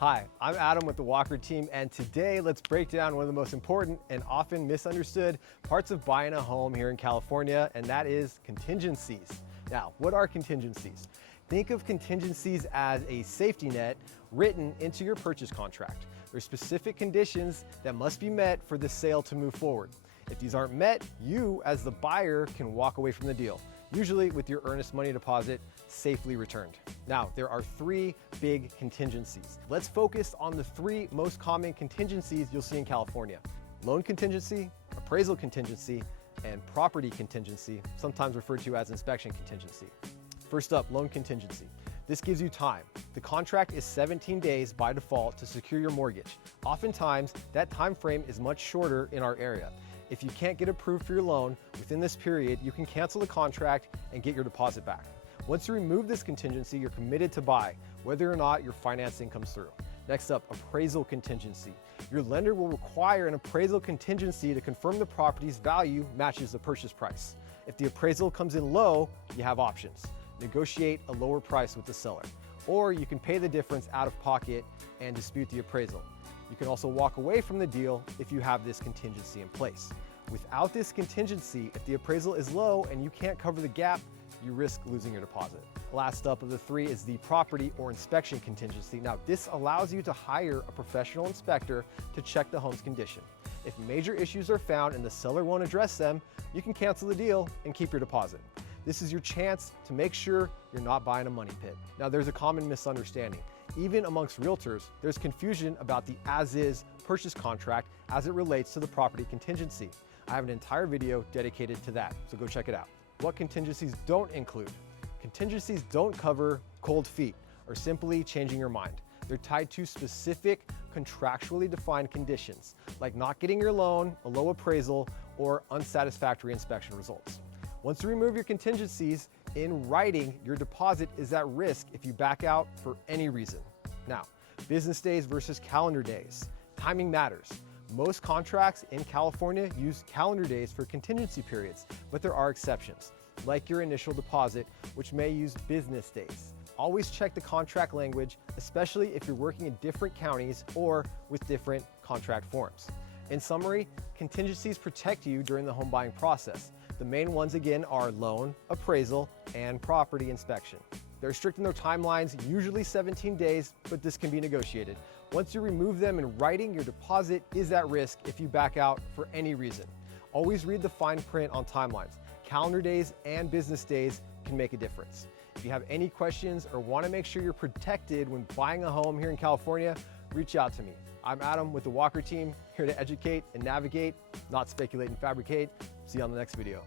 Hi, I'm Adam with the Walker team, and today let's break down one of the most important and often misunderstood parts of buying a home here in California, and that is contingencies. Now, what are contingencies? Think of contingencies as a safety net written into your purchase contract. There are specific conditions that must be met for the sale to move forward. If these aren't met, you as the buyer can walk away from the deal, usually with your earnest money deposit safely returned. Now, there are three big contingencies. Let's focus on the three most common contingencies you'll see in California: loan contingency, appraisal contingency, and property contingency, sometimes referred to as inspection contingency. First up, loan contingency. This gives you time. The contract is 17 days by default to secure your mortgage. Oftentimes, that time frame is much shorter in our area. If you can't get approved for your loan within this period, you can cancel the contract and get your deposit back. Once you remove this contingency, you're committed to buy, whether or not your financing comes through. Next up, appraisal contingency. Your lender will require an appraisal contingency to confirm the property's value matches the purchase price. If the appraisal comes in low, you have options. Negotiate a lower price with the seller, or you can pay the difference out of pocket and dispute the appraisal. You can also walk away from the deal if you have this contingency in place. Without this contingency, if the appraisal is low and you can't cover the gap, you risk losing your deposit. Last up of the three is the property or inspection contingency. Now, this allows you to hire a professional inspector to check the home's condition. If major issues are found and the seller won't address them, you can cancel the deal and keep your deposit. This is your chance to make sure you're not buying a money pit. Now, there's a common misunderstanding. Even amongst realtors, there's confusion about the as-is purchase contract as it relates to the property contingency. I have an entire video dedicated to that, so go check it out. What contingencies don't include? Contingencies don't cover cold feet or simply changing your mind. They're tied to specific contractually defined conditions, like not getting your loan, a low appraisal, or unsatisfactory inspection results. Once you remove your contingencies, in writing, your deposit is at risk if you back out for any reason. Now, business days versus calendar days. Timing matters. Most contracts in California use calendar days for contingency periods, but there are exceptions, like your initial deposit, which may use business days. Always check the contract language, especially if you're working in different counties or with different contract forms. In summary, contingencies protect you during the home buying process. The main ones again are loan, appraisal, and property inspection. They're strict in their timelines, usually 17 days, but this can be negotiated. Once you remove them in writing, your deposit is at risk if you back out for any reason. Always read the fine print on timelines. Calendar days and business days can make a difference. If you have any questions or want to make sure you're protected when buying a home here in California, reach out to me. I'm Adam with the Walker team, here to educate and navigate, not speculate and fabricate. See you on the next video.